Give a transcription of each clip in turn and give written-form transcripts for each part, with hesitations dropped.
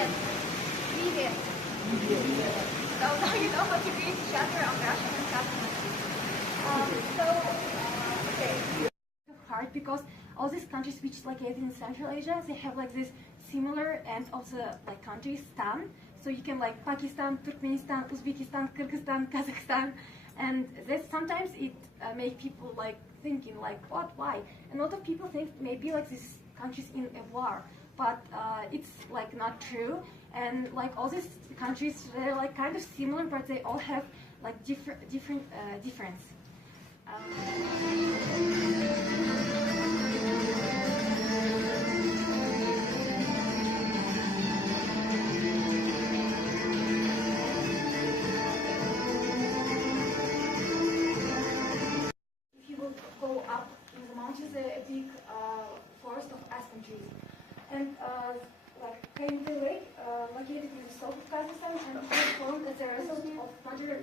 Привет. So now you know how to greet each other on Russian and Kazakh. Okay. Hard because all these countries which located in Central Asia, they have like this similar end of the like countries, stan. So you can like Pakistan, Turkmenistan, Uzbekistan, Kyrgyzstan, Kazakhstan, and that sometimes it make people like thinking like what, why? And a lot of people think maybe like these countries in a war, but it's like not true. And like all these countries, they're like kind of similar, but they all have like different difference. If you will go up in the mountains, there a big forest of aspen trees, and like Kazakhstan Lake, located in the south of Kazakhstan, and it was formed as a result of major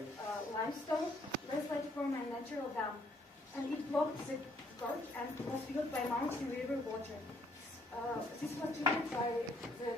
limestone landslide from a natural dam, and it blocked the gorge and was filled by mountain river water. This was treated by the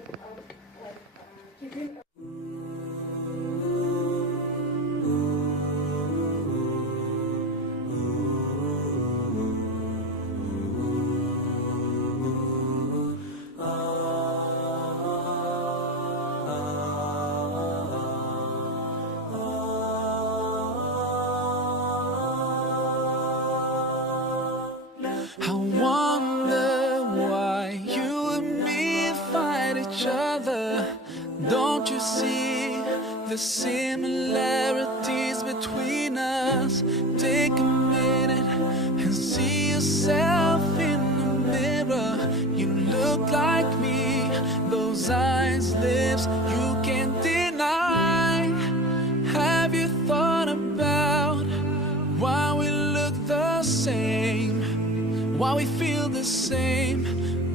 I wonder why you and me fight each other. Don't you see the similarities between us? Take a minute and see yourself in the mirror. You look like me, those eyes, lips, you can't deny. Have you thought about why we look the same? Why we feel the same?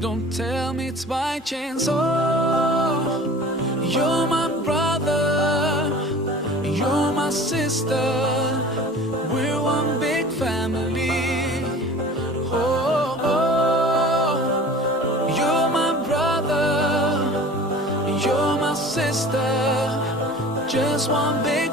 Don't tell me it's by chance. Oh, you're my brother, you're my sister, we're one big family. Oh, oh, you're my brother, you're my sister, just one big